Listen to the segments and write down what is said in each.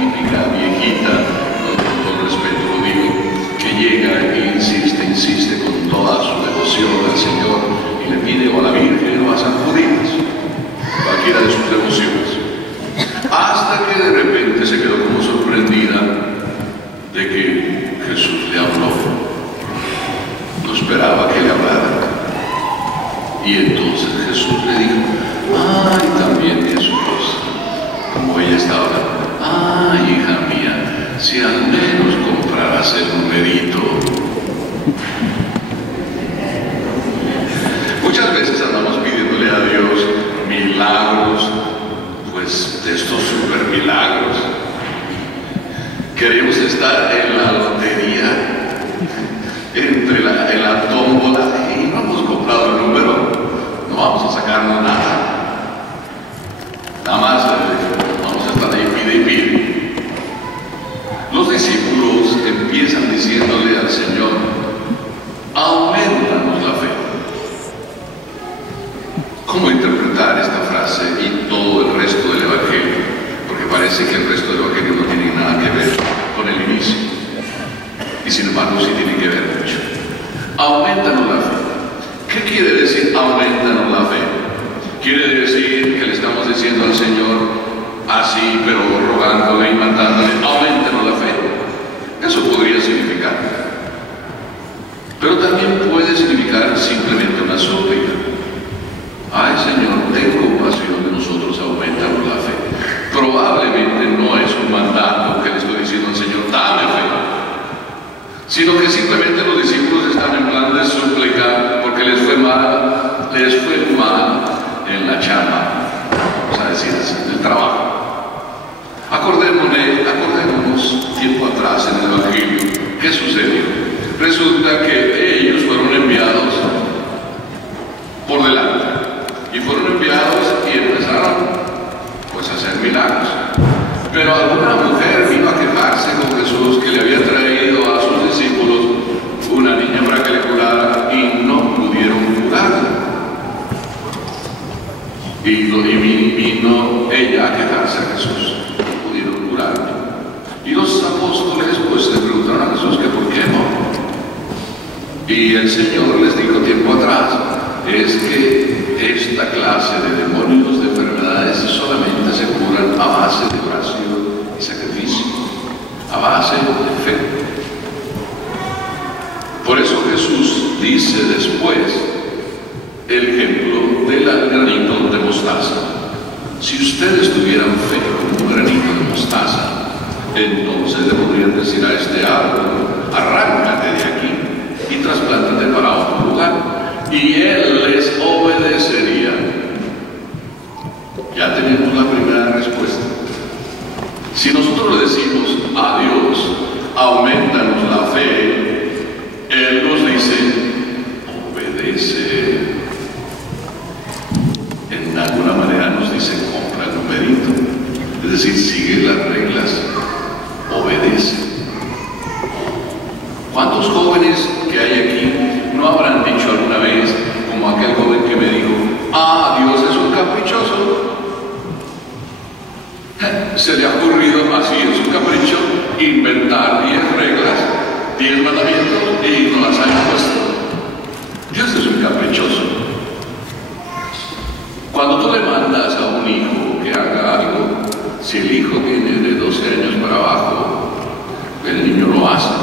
típica viejita, con todo respeto lo digo, que llega e insiste con toda su devoción al Señor y le pide o a la Virgen o a San Juditas, cualquiera de sus devociones, hasta que de repente se quedó como sorprendida de que Jesús le habló. No esperaba que le hablara. Y entonces Jesús le dijo: ay, también mi esposa. Como ella estaba hablando: ay, hija mía, si al menos compraras el numerito. Muchas veces andamos pidiéndole a Dios milagros, pues de estos super milagros. Queremos estar en la lotería, en la tómbola, y no hemos comprado el número, no vamos a sacarnos nada. Nada más vamos a estar ahí, pide y pide. Los discípulos empiezan diciéndole al Señor: aumentanos la fe. ¿Cómo interpretar esta frase y todo el resto del Evangelio? Porque parece que el resto del Evangelio no tiene nada que ver con el inicio. Y sin embargo sí tiene que ver mucho. Aumentanos la fe. ¿Qué quiere decir aumentanos la fe? Quiere decir que le estamos diciendo al Señor así, pero rogándole y mandándole: aumentanos la fe. Eso podría significar. Pero también puede significar simplemente una súplica. Ay, Señor, ten compasión de nosotros, aumentanos la fe. Probablemente no es un mandato que le estoy diciendo al Señor: dame fe, sino que simplemente los discípulos están en plan de súplica porque les fue mal en la chamba, vamos a decir así, en el trabajo. Acordémonos tiempo atrás en el Evangelio, ¿qué sucedió? Resulta que ellos fueron enviados por delante, y fueron enviados y empezaron pues a hacer milagros. Pero alguna mujer vino a quejarse con Jesús que le había traído a sus discípulos una niña para que le curara y no pudieron curarla. Y vino ella a quejarse a Jesús, no pudieron curarla. Y los apóstoles pues le preguntaron a Jesús que por qué no. Y el Señor les dijo tiempo atrás: es que esta clase de demonios, de enfermedades, solamente se curan a base de oración y sacrificio, a base de fe. Por eso Jesús dice después el ejemplo del granito de mostaza. Si ustedes tuvieran fe como un granito de mostaza, entonces le podrían decir a este árbol: arráncate de aquí y trasplántate para otro lugar, y él les obedecería. Ya tenemos la primera respuesta. Si nosotros le decimos a Dios: aumentanos la fe, Él nos dice: obedece. En alguna manera nos dice: compra el numerito, es decir, sigue las reglas, obedece. ¿Cuántos jóvenes que hay aquí no habrán dicho alguna vez, como aquel joven que me dijo: ah, Dios es un caprichoso? Se le ha ocurrido así en su capricho inventar 10 reglas, 10 mandamientos, y no las ha impuesto. Dios es un caprichoso. Cuando tú le mandas a un hijo que haga algo, si el hijo tiene de 12 años para abajo, el niño lo hace.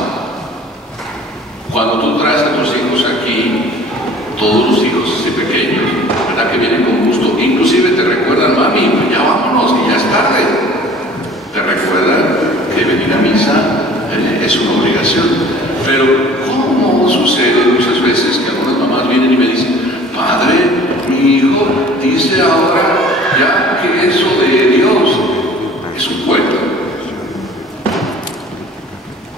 Cuando tú traes a tus hijos aquí, todos los hijos así pequeños, ¿verdad que vienen con gusto? Inclusive te recuerdan: mami, pues ya vámonos, que ya es tarde. Te recuerdan que venir a misa es una obligación. Pero ¿cómo sucede muchas veces que algunas mamás vienen y me dicen: padre, mi hijo dice ahora ya que eso de Dios es un cuento,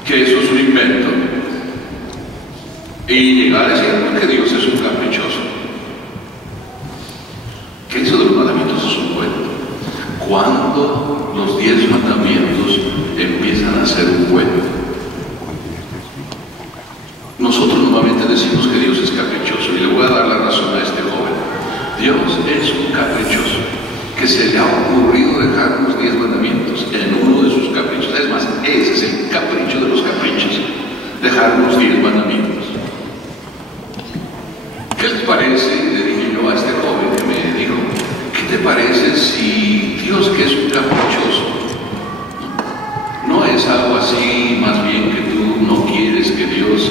que eso es un invento? Y llegar a decir que Dios es un caprichoso, que eso de los mandamientos es un cuento. Cuando los 10 mandamientos empiezan a ser un cuento, nosotros normalmente decimos que Dios es caprichoso, y le voy a dar la razón a este joven. Dios es un caprichoso, que se le ha ocurrido dejar los 10 mandamientos en uno de sus caprichos. así más bien que tú no quieres que Dios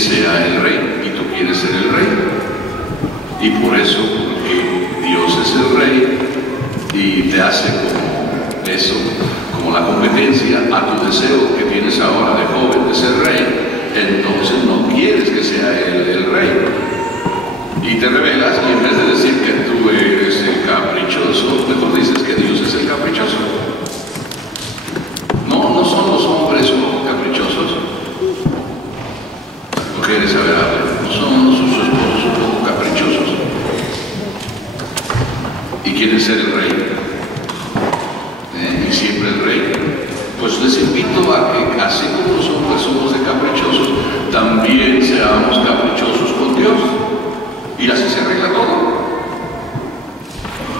sea el rey y tú quieres ser el rey. Y por eso, porque Dios es el rey y te hace como eso, como la competencia a tu deseo que tienes ahora de joven de ser rey, entonces no quieres que sea Él el rey. Y te rebelas y en vez de decir que tú eres el caprichoso, mejor dices que Dios es el caprichoso. No son los hombres poco caprichosos. Mujeres, a ver, no son sus esposos un poco caprichosos. Y quieren ser el rey. Y siempre el rey. Pues les invito a que, así como los hombres somos de caprichosos, también seamos caprichosos con Dios. Y así se arregla todo.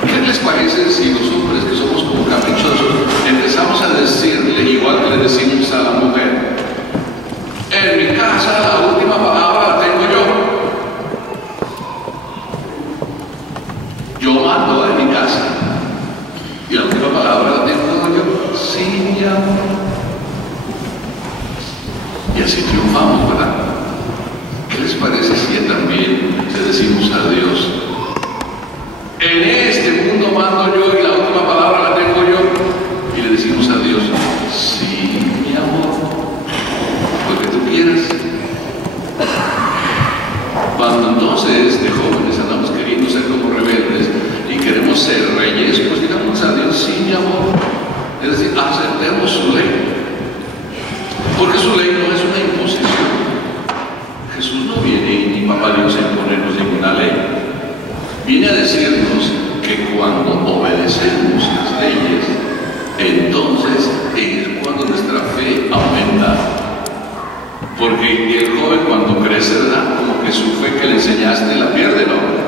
¿Qué les parece si los hombres que somos como caprichosos empezamos a decirle, igual que le decimos a la mujer, en mi casa la última palabra la tengo yo? Yo mando en mi casa. Y la última palabra la tengo yo. Sí, mi amor. Y así triunfamos, ¿verdad? ¿Qué les parece si también le decimos a Dios, en este mundo mando yo y la última palabra la tengo yo? Y le decimos a Dios, sí, mi amor, lo que tú quieras. Cuando entonces de jóvenes andamos queriendo ser como rebeldes y queremos ser reyes, pues digamos a Dios, sí, mi amor. Es decir, aceptemos su ley. Porque su ley no es una imposición. Jesús no viene, ni papá Dios, a imponernos ninguna ley. Viene a decirnos que cuando obedecemos las leyes, entonces es cuando nuestra fe aumenta. Porque el joven cuando crece, ¿verdad? Como que su fe que le enseñaste la pierde, ¿no?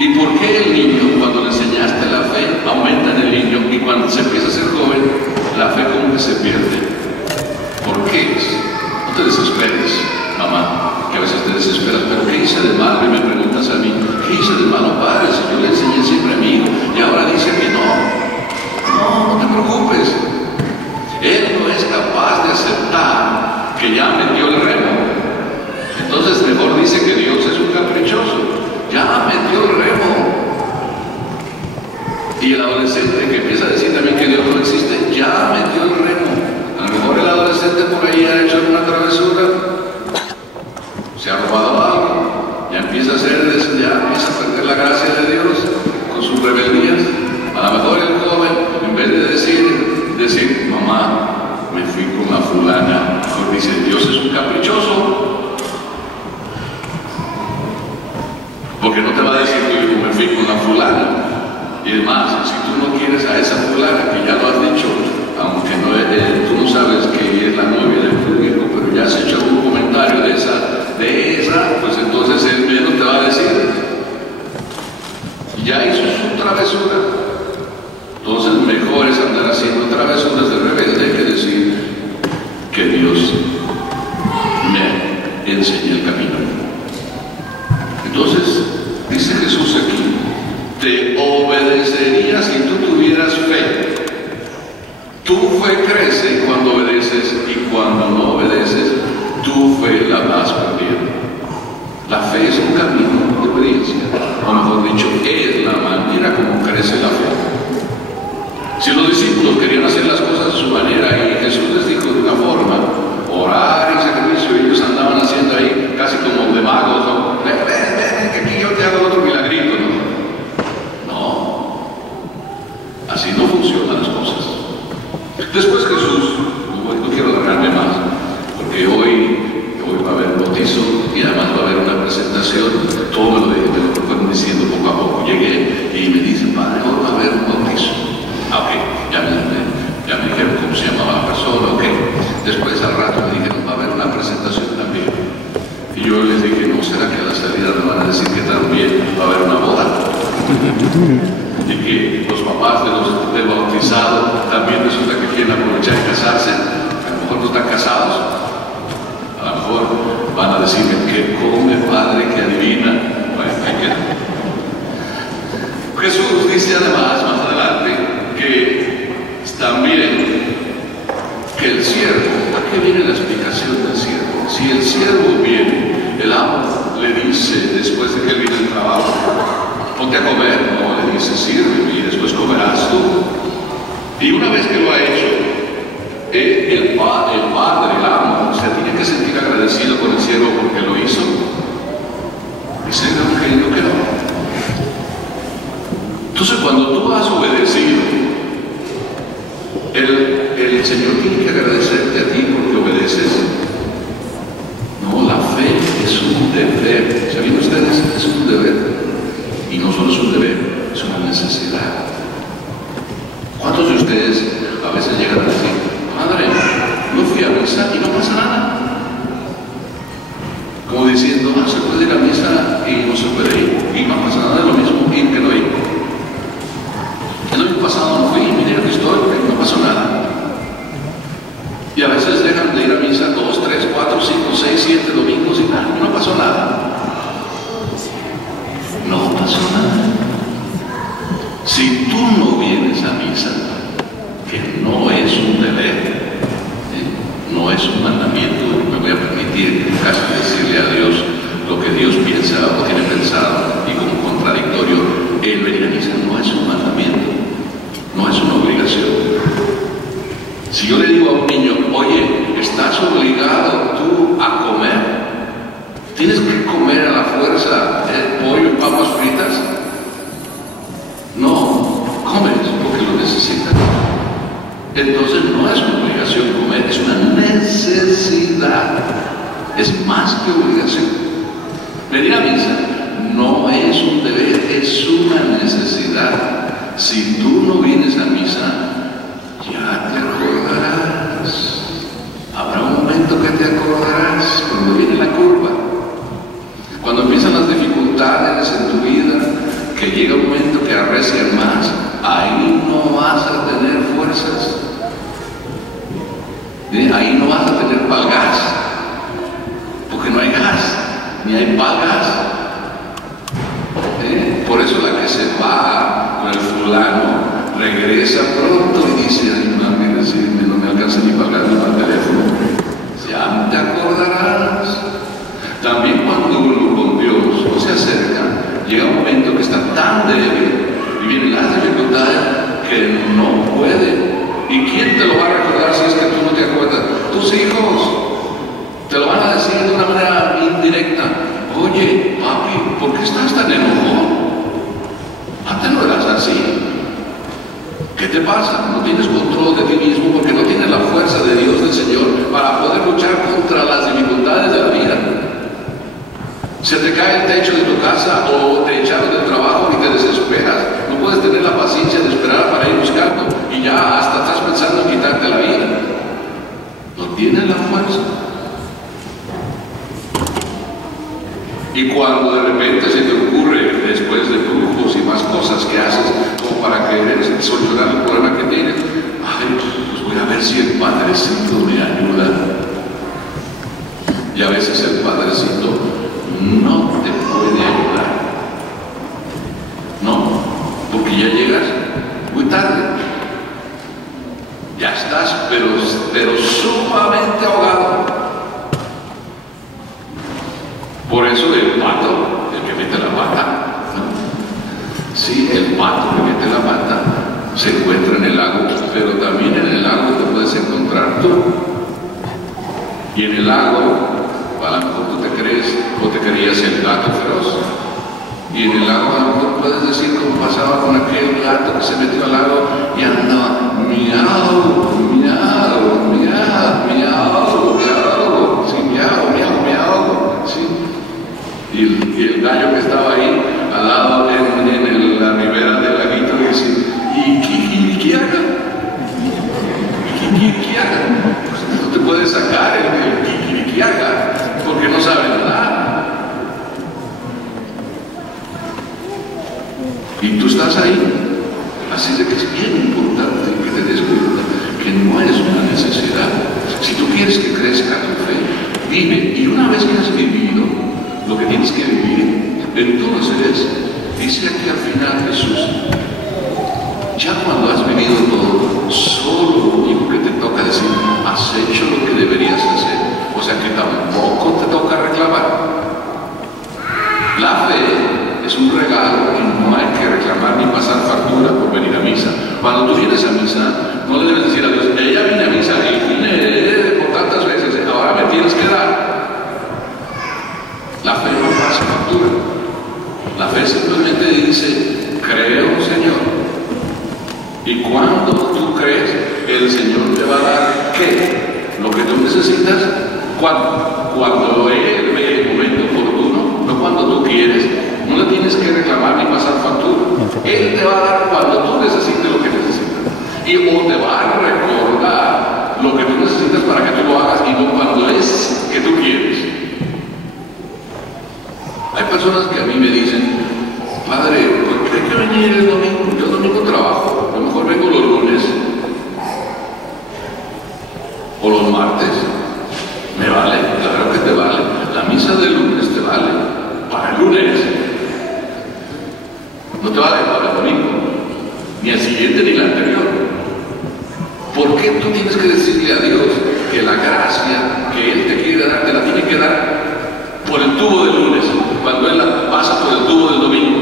¿Y por qué el niño, cuando le enseñaste la fe, aumenta en el niño y cuando se empieza a ser joven, la fe como que se pierde? ¿Por qué es? No te desesperes, mamá, que a veces te desesperas, pero ¿qué hice de malo? Y me preguntas a mí, ¿qué hice de malo, padre? Si yo le enseñé siempre a mi hijo y ahora dice que no. No te preocupes. Él no es capaz de aceptar que ya metió el remo. Entonces mejor dice que Dios es un caprichoso. Ya metió el remo. Y el adolescente que empieza a decir también que Dios no existe, ya metió el remo. A lo mejor el adolescente por ahí ha hecho alguna travesura, se ha robado algo, ya empieza a perder la gracia de Dios con sus rebeldías. A lo mejor el joven, en vez de decir, mamá, me fui con la fulana, mejor dice, Dios es un caprichoso. Porque no te va a decir que yo me fui con la fulana. Y además, si tú no quieres a esa fulana, que ya lo has dicho, aunque tú no sabes que es la novia del público, pero ya has hecho algún comentario de esa, pues entonces él mismo te va a decir, ya hizo su travesura. Entonces mejor es andar haciendo travesuras de rebelde que decir que Dios me enseña el camino. Entonces, dice Jesús aquí, te obedecería si tú tuvieras fe. Tu fe crece cuando obedeces y cuando no obedeces, tu fe la vas perdiendo. La fe es un camino de obediencia, o mejor dicho, es la manera como crece la fe. Si los discípulos querían hacer las cosas de su manera y Jesús les dijo de una forma, orar y sacrificio, ellos andaban haciendo ahí casi como de magos, ¿no? Ven, que aquí yo te hago otro milagrito, ¿no? No, así no funcionan las cosas. Después Jesús, no quiero alargarme más, porque hoy va a haber un bautizo y además va a haber una presentación, todo me lo fueron diciendo poco a poco. Llegué y me dicen, padre, hoy va a haber un bautizo. Ah, ok, ya me dijeron cómo se llamaba la persona, ok. Después al rato me dijeron, va a haber una presentación también. Y yo les dije, ¿no será que a la salida me van a decir que también va a haber una boda? Y que los papás del bautizado también resulta que quieren aprovechar y casarse. A lo mejor no están casados. A lo mejor van a decirme que come, padre, que adivina. Bueno, hay que... Jesús dice además, más adelante, que Y una vez que lo ha hecho, el padre, el amo, se tiene que sentir agradecido con el siervo porque lo hizo. Dice el evangelio que no. Entonces, cuando tú has obedecido, el Señor tiene que agradecerte a ti porque obedeces. No, la fe es un deber. ¿Sabían ustedes? Es un deber. Y no solo es un deber, es una necesidad. ¿Cuántos de ustedes a veces llegan a decir, Padre, no fui a misa y no pasa nada? Como diciendo, no se puede ir a misa y no se puede ir. Y no pasa nada, es lo mismo ir que no ir. El año pasado no fui, mire que estoy, no pasó nada. Y a veces dejan de ir a misa 2, 3, 4, 5, 6, 7 domingos y no pasó nada. No pasó nada. Si tú no vienes a misa, que no es un deber, no es un mandamiento, me voy a permitir casi decirle a Dios lo que Dios piensa o tiene pensado, y como contradictorio, el venir a misa no es un mandamiento, no es una obligación. Si yo le digo a un niño, oye, ¿estás obligado tú a comer? ¿Tienes que comer a la fuerza pollo y papas fritas? No, comes porque lo necesitas. Entonces no es una obligación comer, es una necesidad. Es más que obligación. Venir a misa no es un deber, es una necesidad. Si tú no vienes a misa, ya te acordarás. Habrá un momento que te acordarás cuando viene la curva. Cuando empiezan las dificultades en tu vida, que llega un momento que arrecian más, ahí no vas a tener fuerzas. Ahí no vas a tener para el gas, porque no hay gas, ni hay para gas. Por eso la que se va con el fulano regresa pronto y dice, ay, no me alcanza ni para el teléfono. Ya te acordarás. También cuando uno con Dios no se acerca, llega un momento que está tan débil y vienen las dificultades que no puede. ¿Y quién te lo va a recordar si es que tú no te acuerdas? Tus hijos te lo van a decir de una manera indirecta. Oye, papi, ¿por qué estás tan enojado? Antes no eras así. ¿Qué te pasa? No tienes control de ti mismo porque no tienes la fuerza de Dios del Señor para poder luchar contra las dificultades de la vida. Se te cae el techo de tu casa o te echaron del trabajo y te desesperas. No puedes tener la paciencia de esperar para ir buscando y ya hasta estás pensando en quitarte la vida. No tienes la fuerza. Y cuando de repente se te ocurre, después de brujos y más cosas que haces como para querer solucionar el problema que tienes, ay, pues voy a ver si el Padrecito me ayuda. Y a veces el Padrecito no te puede ayudar. No, porque ya llegas muy tarde. Ya estás, pero sumamente ahogado. Por eso el pato, el que mete la pata, ¿no? Sí, el pato que mete la pata se encuentra en el lago, pero también en el lago te puedes encontrar tú. Y en el lago, a lo mejor tú te crees o te creías el gato feroz. Y en el lago a lo mejor puedes decir como pasaba con aquel gato que se metió al lago y andaba miau, miau, miau, miau, miau, sí, miau, miau, miau, sí. Y el gallo que estaba ahí al lado en la ribera del laguito dice, ¿y qué haga? ¿Qué haga? Pues no te puedes sacar el ¿qué haga? Porque no sabe nadar. Y tú estás ahí. Así de que es bien importante que te des cuenta que no es una necesidad. Si tú quieres que crezca tu fe, vive. Y una vez que has vivido lo que tienes que vivir, entonces dice aquí al final Jesús, ya cuando has vivido todo, solo lo único que te toca decir, has hecho lo que deberías hacer. O sea que tampoco te toca reclamar. La fe es un regalo y no hay que reclamar ni pasar factura por venir a misa. Cuando tú vienes a misa, no le debes decir a Dios, ella viene a misa y vine por tantas veces, ahora me tienes que dar. La fe no pasa factura. La fe simplemente dice, creo, Señor. Y cuando tú crees, el Señor te va a dar ¿qué? Lo que tú necesitas. ¿Cuándo? Cuando Él ve el momento oportuno, no cuando tú quieres. No le tienes que reclamar ni pasar factura. Él te va a dar cuando tú necesites lo que necesitas. Y o te va a recordar lo que tú necesitas para que tú lo hagas y no cuando es que tú quieres. Hay personas que a mí me dicen, Padre, ¿por qué hay que venir el domingo? Yo el domingo trabajo, a lo mejor vengo los lunes o los martes. Me vale, claro que te vale. La misa del lunes te vale para el lunes. No te vale para el domingo, ni el siguiente ni el anterior. ¿Por qué tú tienes que decirle a Dios que la gracia que Él te quiere dar, te la tiene que dar por el tubo del lunes, cuando Él la pasa por el tubo del domingo?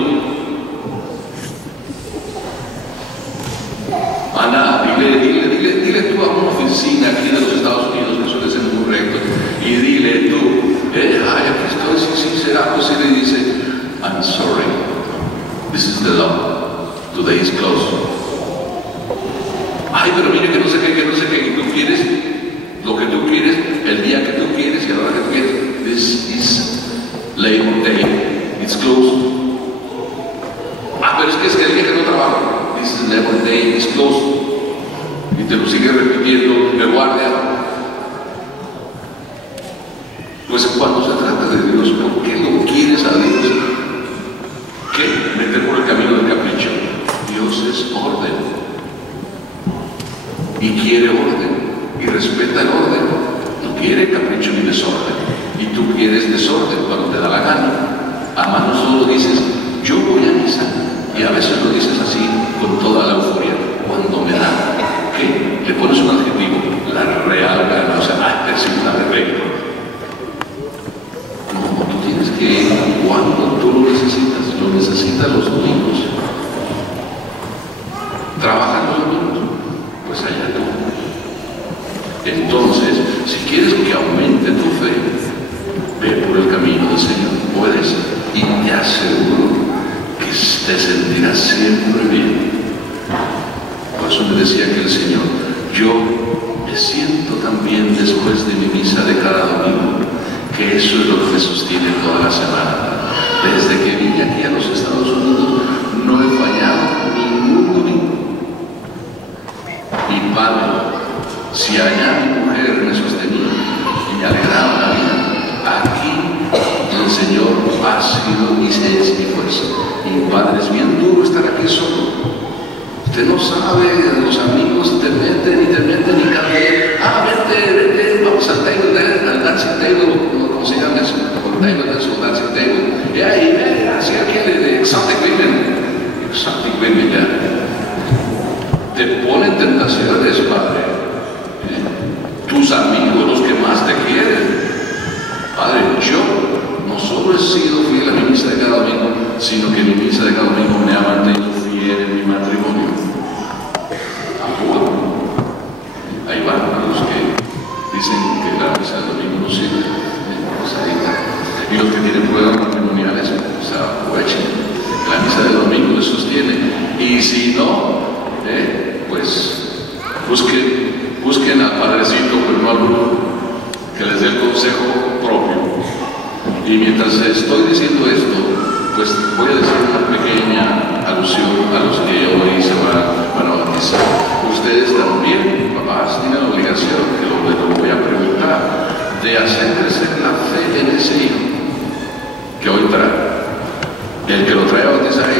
Ana, dile tú a una oficina aquí de los Estados Unidos que suele ser muy recto, y dile tú, ay, aquí estoy, sí, será posible, y dice, I'm sorry. This is the law. Today is closed. Ay, pero mire que no sé qué, y tú quieres lo que tú quieres, el día que tú quieres y a la hora que tú quieres. This is Labor Day. It's closed. Ah, pero es que el día que no trabajo. This is Labor Day. It's closed. Y te lo sigue repitiendo el guardia. Pues cuando se trata de Dios, ¿por qué lo quieres a Dios? ¿Qué? Meter por el camino del capricho. Dios es orden. Y quiere orden. Y respeta el orden. No quiere capricho ni desorden. Y tú quieres desorden cuando te da la gana. A mano solo dices, yo voy a misa. Y a veces lo dices así, con toda la euforia. Cuando me da, ¿qué? Le pones un adjetivo. La real gana. O sea, es una perfecta. No, tú tienes que ir cuando tú lo necesitas. Lo necesitas los domingos. ¿Trabajan los domingos? Pues allá tú. Entonces, si quieres que aumente tu fe, ve por el camino del Señor. Puedes, y te aseguro que te sentirás siempre bien. Por eso me decía que el Señor, yo me siento tan bien después de mi misa de cada domingo, que eso es lo que me sostiene toda la semana. Desde que vine aquí a los Estados Unidos, no he fallado ningún domingo. Y Pablo, si allá mi mujer me sostenía y me alegraba la vida, aquí el Señor ha sido y es mi fuerza. Y Padre, es bien duro estar aquí solo. Usted no sabe, los amigos te meten y cambian. Ah, vente, vamos al dancing table, ¿cómo se llama eso? Dancing table. Y ahí, así aquí de Exotic Women, ya. Te ponen tentaciones, Padre. Tus amigos, los que más te quieren. Padre, yo no solo he sido fiel a mi misa de cada domingo, sino que mi misa de cada domingo me ha mantenido fiel en mi matrimonio. Hay varios que dicen que la misa del domingo no sirve. Y los que tienen pruebas matrimoniales, pues aprovechen. La misa del domingo les sostiene. Y si no, pues busquen al Padrecito, pero no al Bruno, que les dé el consejo propio. Y mientras estoy diciendo esto, pues voy a decir una pequeña alusión a los que hoy se van a bautizar. Ustedes también, papás, tienen la obligación, que lo voy a preguntar, de hacer crecer la fe en ese hijo que hoy trae. El que lo trae a bautizar,